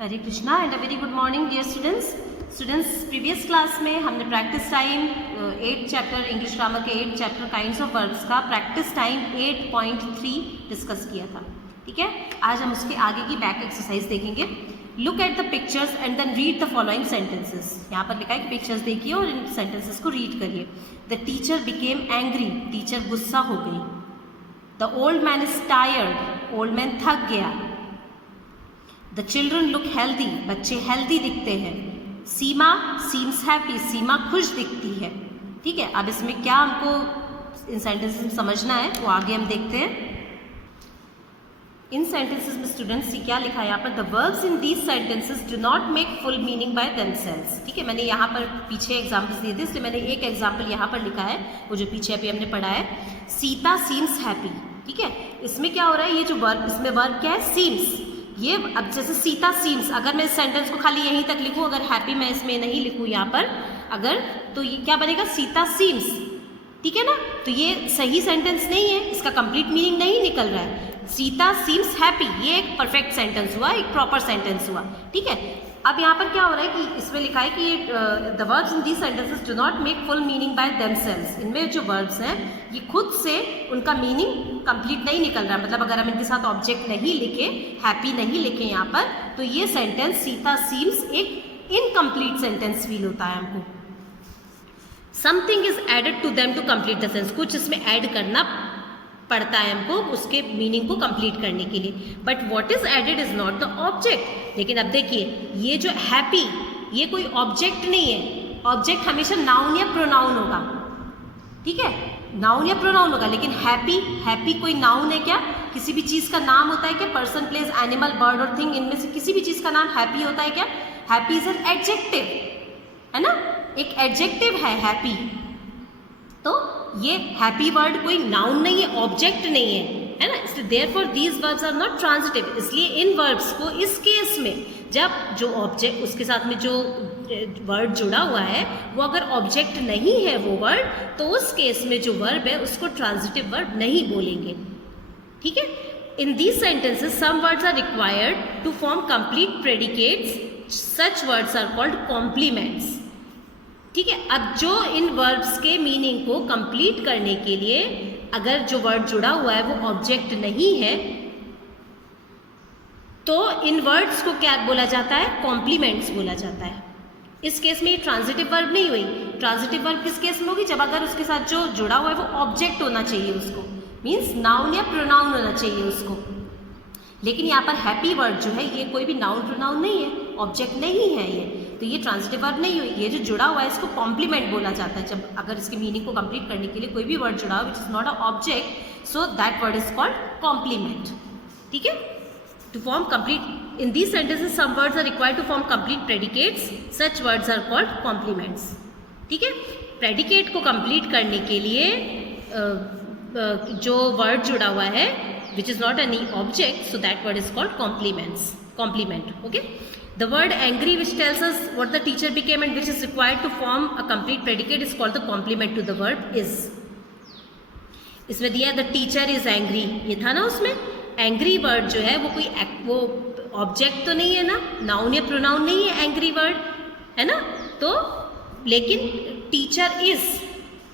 Hare Krishna and a very good morning dear students previous class में हमने practice time 8 chapter English grammar के 8 chapter kinds of verbs का practice time 8.3 discuss किया था। ठीक है, आज हम उसके आगे की बैक एक्सरसाइज देखेंगे। Look at the pictures and then read the following sentences. यहाँ पर लिखा है कि पिक्चर्स देखिए और इन सेंटेंसेस को रीड करिए। The teacher became angry, teacher गुस्सा हो गई। The old man is tired, old man थक गया। द चिल्ड्रन लुक हेल्दी, बच्चे हेल्दी दिखते हैं। सीमा सीम्स हैप्पी, सीमा खुश दिखती है। ठीक है, अब इसमें क्या हमको इन सेंटेंसेस में समझना है वो आगे हम देखते हैं। इन सेंटेंसेस में स्टूडेंट्स क्या लिखा है यहाँ पर, the verbs in these sentences do not make full meaning by themselves. ठीक है, मैंने यहाँ पर पीछे एग्जाम्पल्स दिए थे इसलिए मैंने एक एग्जाम्पल यहाँ पर लिखा है, वो जो पीछे अभी हमने पढ़ा है। Sita seems happy. ठीक है, इसमें क्या हो रहा है, ये जो वर्ब, इसमें वर्ब क्या है, सीम्स। ये अब जैसे सीता सीम्स, अगर मैं इस सेंटेंस को खाली यहीं तक लिखूं, अगर हैप्पी मैं इसमें नहीं लिखूं यहाँ पर अगर, तो ये क्या बनेगा, सीता सीम्स। ठीक है ना, तो ये सही सेंटेंस नहीं है, इसका कंप्लीट मीनिंग नहीं निकल रहा है। सीता सीम्स हैप्पी, ये एक परफेक्ट सेंटेंस हुआ, एक प्रॉपर सेंटेंस हुआ। ठीक है, अब यहाँ पर क्या हो रहा है कि इसमें लिखा है कि the verbs in these sentences do not make full meaning by themselves. इनमें जो वर्ब्स हैं ये खुद से उनका मीनिंग कंप्लीट नहीं निकल रहा है। मतलब अगर हम इनके साथ ऑब्जेक्ट नहीं लिखे, हैप्पी नहीं लिखे यहाँ पर, तो ये सेंटेंस सीता सीम्स एक इनकम्प्लीट सेंटेंस फील होता है हमको। Something is added to them to complete the sense, कुछ इसमें ऐड करना पड़ता है हमको उसके मीनिंग को कंप्लीट करने के लिए। But what is added is not the object. लेकिन अब देखिए, ये जो हैप्पी, ये कोई ऑब्जेक्ट नहीं है। ऑब्जेक्ट हमेशा नाउन या प्रोनाउन होगा। ठीक है, नाउन या प्रोनाउन होगा, लेकिन हैप्पी, हैप्पी कोई नाउन है क्या? किसी भी चीज़ का नाम होता है क्या? पर्सन, प्लेस, एनिमल, बर्ड और थिंग, इनमें से किसी भी चीज़ का नाम हैप्पी होता है क्या? हैप्पी इज एन एडजेक्टिव, है ना, एक एडजेक्टिव है हैप्पी। तो ये हैप्पी वर्ड कोई नाउन नहीं है, ऑब्जेक्ट नहीं है ना, इसलिए therefore these verbs are not transitive. इसलिए इन वर्ब्स को इस केस में, जब जो ऑब्जेक्ट उसके साथ में जो वर्ड जुड़ा हुआ है वो अगर ऑब्जेक्ट नहीं है वो वर्ड, तो उस केस में जो वर्ब है उसको ट्रांजिटिव वर्ब नहीं बोलेंगे। ठीक है, in these sentences some words are required to form complete predicates, such words are called complements. ठीक है, अब जो इन वर्ब्स के मीनिंग को कंप्लीट करने के लिए अगर जो वर्ड जुड़ा हुआ है वो ऑब्जेक्ट नहीं है, तो इन वर्ड्स को क्या बोला जाता है, कॉम्प्लीमेंट्स बोला जाता है। इस केस में ये ट्रांजिटिव वर्ब नहीं हुई। ट्रांजिटिव वर्ब किस केस में होगी, जब अगर उसके साथ जो जुड़ा हुआ है वो ऑब्जेक्ट होना चाहिए, उसको मीन्स नाउन या प्रोनाउन होना चाहिए उसको। लेकिन यहाँ पर हैप्पी वर्ड जो है ये कोई भी नाउन प्रोनाउन नहीं है, ऑब्जेक्ट नहीं है ये, तो ये ट्रांजिटिव वर्ब नहीं हुई। ये जो जुड़ा हुआ है इसको कॉम्प्लीमेंट बोला जाता है। जब अगर इसके मीनिंग को कंप्लीट करने के लिए कोई भी वर्ड जुड़ा हो which is not a object, so that word is called complement. ठीक है, to form complete in these sentences some words are required to form complete predicates, such words are called complements. ठीक है, predicate को complete करने के लिए जो word जुड़ा हुआ है which is not any object, so that word is called complement. Okay, the word angry which tells us what the teacher became and which is required to form a complete predicate is called the complement to the verb is. इसमें दिया the teacher is angry, ये था ना, उसमें angry word जो है वो कोई वो ऑब्जेक्ट तो नहीं है ना, नाउन या प्रोनाउन नहीं है एंग्री वर्ड, है ना, तो लेकिन टीचर इज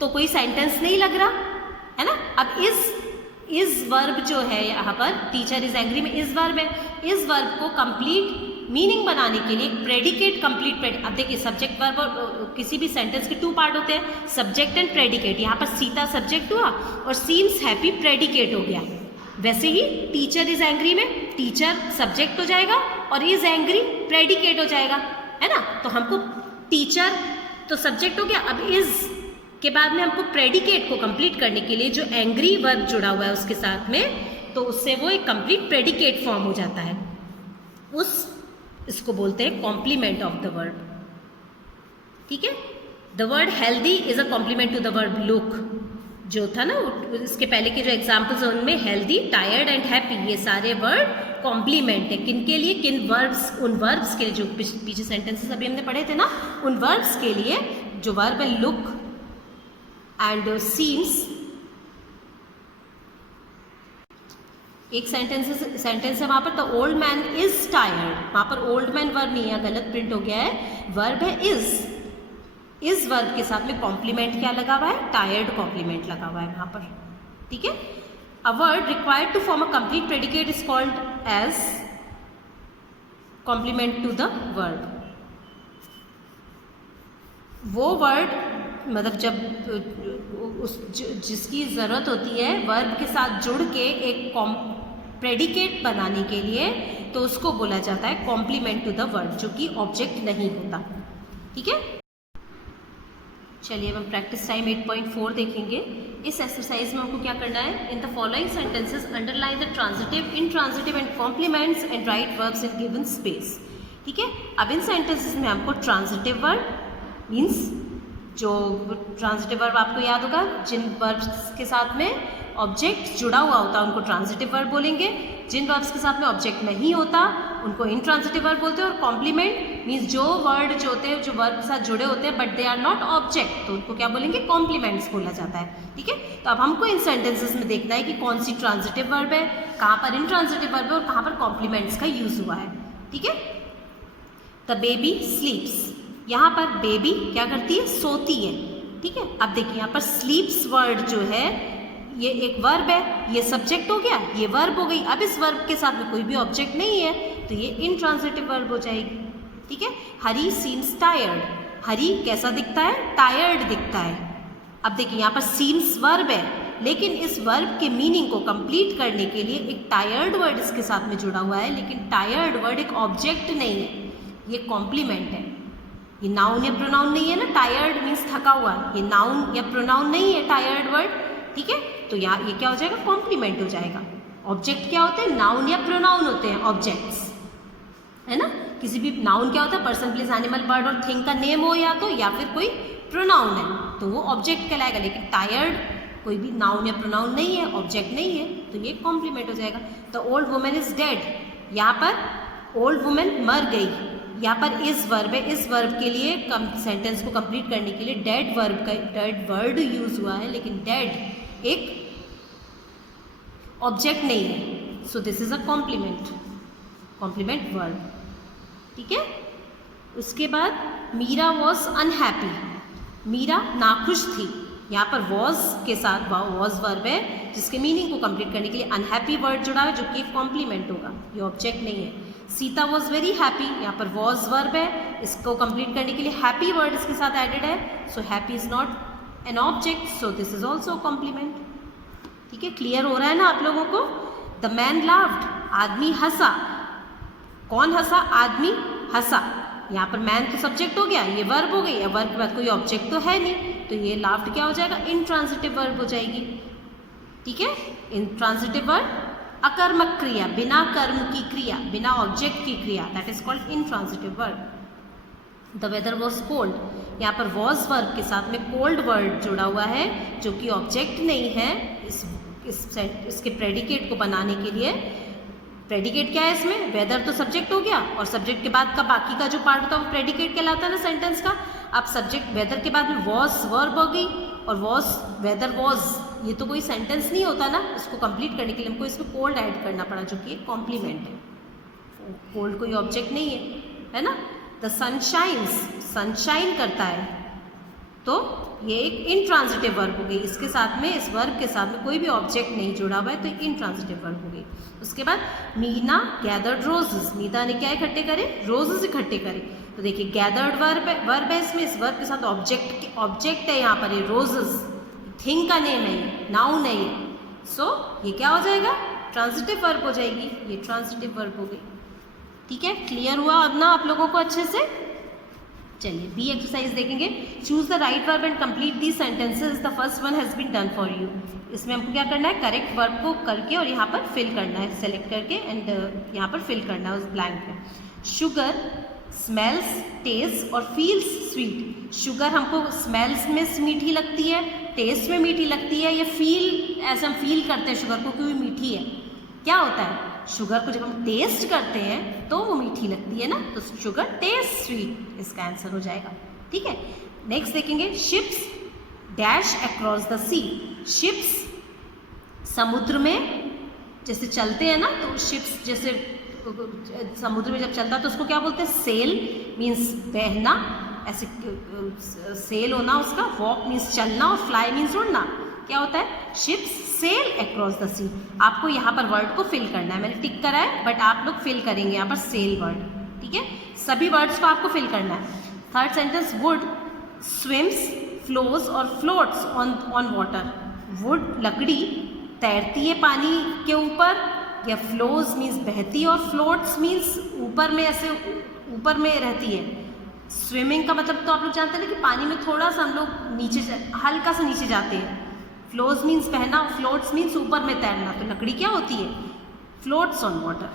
तो कोई सेंटेंस नहीं लग रहा है ना। अब इस वर्ब जो है यहाँ पर टीचर इज एंग्री में इस वर्ब है, इस वर्ब को कंप्लीट मीनिंग बनाने के लिए प्रेडिकेट कंप्लीट अब देखिए, सब्जेक्ट वर्ब और किसी भी सेंटेंस के 2 पार्ट होते हैं, सब्जेक्ट एंड प्रेडिकेट। यहाँ पर सीता सब्जेक्ट हुआ और सीम्स हैप्पी प्रेडिकेट हो गया। वैसे ही टीचर इज एंग्री में टीचर सब्जेक्ट हो जाएगा और इज एंग्री प्रेडिकेट हो जाएगा, है ना। तो हमको टीचर तो सब्जेक्ट हो गया, अब इज के बाद में हमको प्रेडिकेट को कंप्लीट करने के लिए जो एंग्री वर्ब जुड़ा हुआ है उसके साथ में, तो उससे वो एक कंप्लीट प्रेडिकेट फॉर्म हो जाता है। इसको बोलते हैं कॉम्प्लीमेंट ऑफ द वर्ब। ठीक है, the word healthy is a complement to the verb look, जो था ना इसके पहले के जो एग्जाम्पल्स हैं उनमें हेल्दी, टायर्ड एंड हैप्पी, ये सारे वर्ड कॉम्प्लीमेंट है। किन के लिए, किन वर्ब्स, उन वर्ब्स के लिए जो पीछे सेंटेंसेस अभी हमने पढ़े थे ना, उन वर्ब्स के लिए जो वर्ब है लुक एंड सीम्स, एक सेंटेंस है वहाँ पर, the old man is tired, वहाँ पर ओल्ड मैन वर्ब नहीं है, गलत प्रिंट हो गया है, वर्ब है इज वर्ब के साथ में कॉम्प्लीमेंट क्या लगा हुआ है, टायर्ड कॉम्प्लीमेंट लगा हुआ है वहाँ पर, ठीक है। A word required to form a complete predicate is called as complement to the verb. वो वर्ड मतलब जब जिसकी ज़रूरत होती है वर्ब के साथ जुड़ के एक प्रेडिकेट बनाने के लिए, तो उसको बोला जाता है कॉम्प्लीमेंट टू द वर्ब, जो कि ऑब्जेक्ट नहीं होता, ठीक है। चलिए अब हम प्रैक्टिस टाइम 8.4 देखेंगे। इस एक्सरसाइज में हमको क्या करना है, in the following sentences underline the transitive, intransitive and complements and write verbs in given space, ठीक है। अब इन सेंटेंसेस में हमको ट्रांजिटिव वर्ब मीन्स, जो ट्रांजिटिव वर्ब आपको याद होगा, जिन वर्ब्स के साथ में ऑब्जेक्ट जुड़ा हुआ होता है उनको ट्रांजिटिव वर्ब बोलेंगे, जिन वर्ब्स के साथ में ऑब्जेक्ट नहीं होता उनको इंट्रांजिटिव वर्ब बोलते हैं। और कॉम्प्लीमेंट मीन्स जो वर्ड जो होते हैं, जो वर्ब के साथ जुड़े होते हैं but they are not object, तो उनको क्या बोलेंगे, कॉम्प्लीमेंट्स बोला जाता है, ठीक है। तो अब हमको इन सेंटेंसेस में देखना है कि कौन सी ट्रांजिटिव वर्ब है, कहाँ पर इंट्रांजिटिव वर्ब है और कहाँ पर कॉम्प्लीमेंट्स का यूज हुआ है, ठीक है। द बेबी स्लीप्स, यहाँ पर बेबी क्या करती है, सोती है, ठीक है। अब देखिए यहाँ पर स्लीप्स वर्ड जो है ये एक वर्ब है, ये सब्जेक्ट हो गया, ये वर्ब हो गई। अब इस वर्ब के साथ में कोई भी ऑब्जेक्ट नहीं है तो ये इंट्रांजिटिव वर्ब हो जाएगी, ठीक है। हरी सीम्स टायर्ड, हरी कैसा दिखता है, टायर्ड दिखता है। अब देखिए यहाँ पर सीम्स वर्ब है, लेकिन इस वर्ब के मीनिंग को कंप्लीट करने के लिए एक टायर्ड वर्ड इसके साथ में जुड़ा हुआ है, लेकिन टायर्ड वर्ड एक ऑब्जेक्ट नहीं है, ये कॉम्प्लीमेंट है, ये नाउन या प्रोनाउन नहीं है ना। टायर्ड मीन्स थका हुआ, ये नाउन या प्रोनाउन नहीं है टायर्ड वर्ड, ठीक है। तो यहाँ ये क्या हो जाएगा, कॉम्प्लीमेंट हो जाएगा। ऑब्जेक्ट क्या होते हैं, नाउन या प्रोनाउन होते हैं ऑब्जेक्ट्स, है ना। किसी भी नाउन क्या होता है, पर्सन प्लेस एनिमल बर्ड और थिंग का नेम हो या तो, या फिर कोई प्रोनाउन है तो वो ऑब्जेक्ट कहलाएगा। लेकिन टायर्ड कोई भी नाउन या प्रोनाउन नहीं है, ऑब्जेक्ट नहीं है, तो ये कॉम्प्लीमेंट हो जाएगा। The old women is dead, यहाँ पर ओल्ड वुमेन मर गई, यहाँ पर इस वर्ब है, इस वर्ब के लिए सेंटेंस को कंप्लीट करने के लिए डेड वर्ड यूज हुआ है, लेकिन डेड एक ऑब्जेक्ट नहीं है, सो this is a complement verb, ठीक है। उसके बाद मीरा वॉज अनहैप्पी, मीरा नाखुश थी, यहाँ पर वॉज के साथ वॉज वर्ब है जिसके मीनिंग को कंप्लीट करने के लिए अनहैप्पी वर्ड जुड़ा है जो कि कॉम्प्लीमेंट होगा, ये ऑब्जेक्ट नहीं है। सीता वॉज वेरी हैप्पी, यहाँ पर वॉज वर्ब है, इसको कंप्लीट करने के लिए हैप्पी वर्ड इसके साथ एडेड है, so happy is not an object, so this is also complement, ठीक है। क्लियर हो रहा है ना आप लोगों को। द मैन लाफ्ड, आदमी हंसा, कौन हंसा, आदमी हंसा, यहाँ पर मैन तो सब्जेक्ट हो गया, ये वर्ब हो गई, या वर्ब के बाद कोई ऑब्जेक्ट तो है नहीं, तो ये लाफ्ड क्या हो जाएगा, इंट्रांजिटिव वर्ब हो जाएगी, ठीक है। इंट्रांजिटिव वर्ब अकर्मक क्रिया, बिना कर्म की क्रिया, बिना ऑब्जेक्ट की क्रिया, that is called intransitive verb. The weather was cold, यहाँ पर वॉज वर्ब के साथ में कोल्ड वर्ड जुड़ा हुआ है जो कि ऑब्जेक्ट नहीं है। इसके प्रेडिकेट को बनाने के लिए, प्रेडिकेट क्या है इसमें, वेदर तो सब्जेक्ट हो गया और सब्जेक्ट के बाद का बाकी का जो पार्ट होता है वो प्रेडिकेट कहलाता है ना सेंटेंस का। अब सब्जेक्ट वेदर के बाद में वॉज वर्ब हो गई और वॉज वेदर वॉज, ये तो कोई सेंटेंस नहीं होता ना, इसको कंप्लीट करने के लिए हमको इसमें कोल्ड ऐड करना पड़ा जो कि एक कॉम्प्लीमेंट है। कोल्ड कोई ऑब्जेक्ट नहीं है ना। द सन शाइन्स, सनशाइन करता है, तो ये एक इंट्रांजिटिव वर्ब हो गई, इसके साथ में, इस वर्ब के साथ में कोई भी ऑब्जेक्ट नहीं जुड़ा हुआ है, तो इंट्रांजिटिव वर्ब हो गई। उसके बाद मीना गैदर्ड रोजेस, मीना ने क्या इकट्ठे करे, रोजेस इकट्ठे करे, तो देखिए गैदर्ड वर्ब है इसमें, इस वर्ब के साथ ऑब्जेक्ट है यहाँ पर, ये रोजेस थिंग का नेम है, नाउन है ये, सो ये क्या हो जाएगा, ट्रांजिटिव वर्ब हो जाएगी, ये ट्रांजिटिव वर्ब हो गई, ठीक है। क्लियर हुआ अब ना आप लोगों को अच्छे से। चलिए बी एक्सरसाइज देखेंगे। Choose the right verb and complete the sentences, the first one has been done for you. इसमें हमको क्या करना है, करेक्ट वर्ब को करके और यहाँ पर फिल करना है, सेलेक्ट करके एंड यहाँ पर फिल करना है उस ब्लैंक में। शुगर स्मेल्स, टेस्ट और फील्स स्वीट। शुगर हमको स्मेल्स में मीठी लगती है, टेस्ट में मीठी लगती है, या फील, ऐसे हम फील करते हैं शुगर को क्योंकि मीठी है। क्या होता है, शुगर को जब हम टेस्ट करते हैं तो वो मीठी लगती है ना, तो शुगर टेस्ट स्वीट इसका आंसर हो जाएगा, ठीक है। नेक्स्ट देखेंगे, ships dash across the sea. Ships समुद्र में जैसे चलते हैं ना, तो शिप्स जैसे समुद्र में जब चलता है तो उसको क्या बोलते हैं, सेल मीन्स बहना, ऐसे सेल होना उसका, वॉक मीन्स चलना और फ्लाई मीन्स उड़ना। क्या होता है, शिप्स सेल अक्रॉस द सी। आपको यहाँ पर वर्ड को फिल करना है, मैंने टिक करा है बट आप लोग फिल करेंगे यहाँ पर सेल वर्ड, ठीक है। सभी वर्ड्स को आपको फिल करना है। Third sentence, would swims flows और फ्लोट्स ऑन वाटर। वुड लकड़ी तैरती है पानी के ऊपर, या फ्लोज मीन्स बहती है और फ्लोट्स मीन्स ऊपर में, ऐसे ऊपर में रहती है। स्विमिंग का मतलब तो आप लोग जानते हैं ना कि पानी में थोड़ा सा हम लोग नीचे हल्का सा नीचे जाते हैं। फ्लोज मीन्स बहना, फ्लोट्स मीन्स ऊपर में तैरना। तो लकड़ी क्या होती है, फ्लोट्स ऑन वाटर,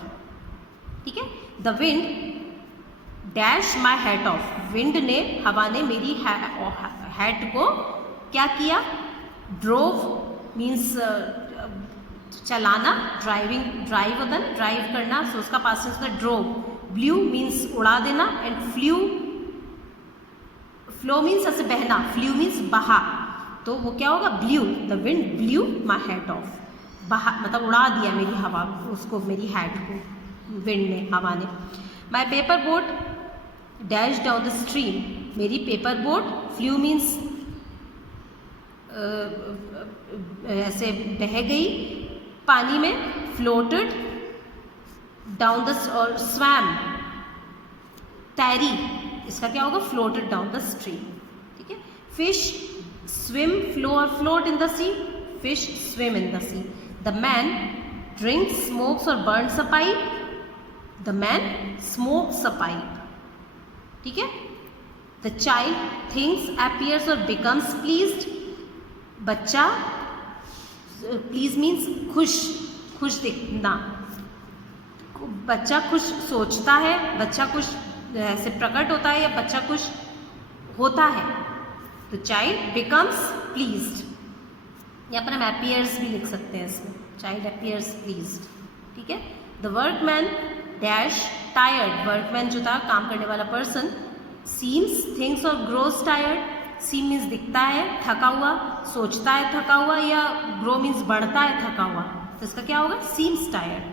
ठीक है। The wind dash my hat off. Wind ने, हवा ने मेरी हैट को क्या किया, ड्रोव मीन्स चलाना, ड्राइव होता है, ड्राइव करना, सो उसका पास्ट टेंस होता है ड्रोव। ब्लू मीन्स उड़ा देना, एंड फ्लो मीन्स ऐसे बहना, फ्लू मीन्स बहा, तो वो क्या होगा, blue. The wind blew my hat off, बहा मतलब उड़ा दिया मेरी हवा उसको, मेरी हैट को विंड ने, हवा ने। माई paper boat dash down the stream. मेरी पेपर बोट, फ्लू मीन्स ऐसे बह गई पानी में, फ्लोटेड डाउन द, और स्वैम तैरी, इसका क्या होगा, फ्लोटेड डाउन द स्ट्रीम, ठीक है। फिश स्विम फ्लो और float in the sea. Fish swim in the sea. The man drinks smokes और burns a pipe. The man smokes a pipe, ठीक है। द चाइल्ड थिंक्स अपीयर्स और becomes pleased. बच्चा, please means खुश, खुश दिखना, बच्चा खुश सोचता है, बच्चा खुश ऐसे प्रकट होता है, या बच्चा खुश होता है। तो चाइल्ड बिकम्स प्लीज्ड, या पर हम अपीयर्स भी लिख सकते हैं इसमें, चाइल्ड अपीयर्स प्लीज्ड, ठीक है। The workman dash tired. Workman जो था, काम करने वाला पर्सन, सीम्स थिंग्स और ग्रोज टायर्ड। सीम मीन्स दिखता है थका हुआ, सोचता है थका हुआ, या ग्रो मीन्स बढ़ता है थका हुआ, तो इसका क्या होगा, seems tired.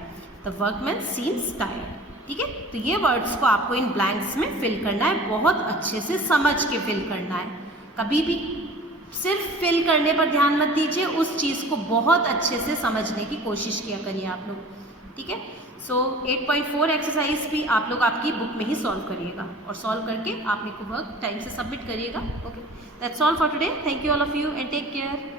The workman seems tired, ठीक है। तो ये वर्ड्स को आपको इन ब्लैंक्स में फिल करना है, बहुत अच्छे से समझ के फिल करना है। कभी भी सिर्फ फिल करने पर ध्यान मत दीजिए, उस चीज़ को बहुत अच्छे से समझने की कोशिश किया करिए आप लोग, ठीक है। सो 8.4 एक्सरसाइज भी आप लोग आपकी बुक में ही सॉल्व करिएगा, और सॉल्व करके आप मेरे को वर्क टाइम से सबमिट करिएगा। Okay, that's all for today. Thank you all of you and take care.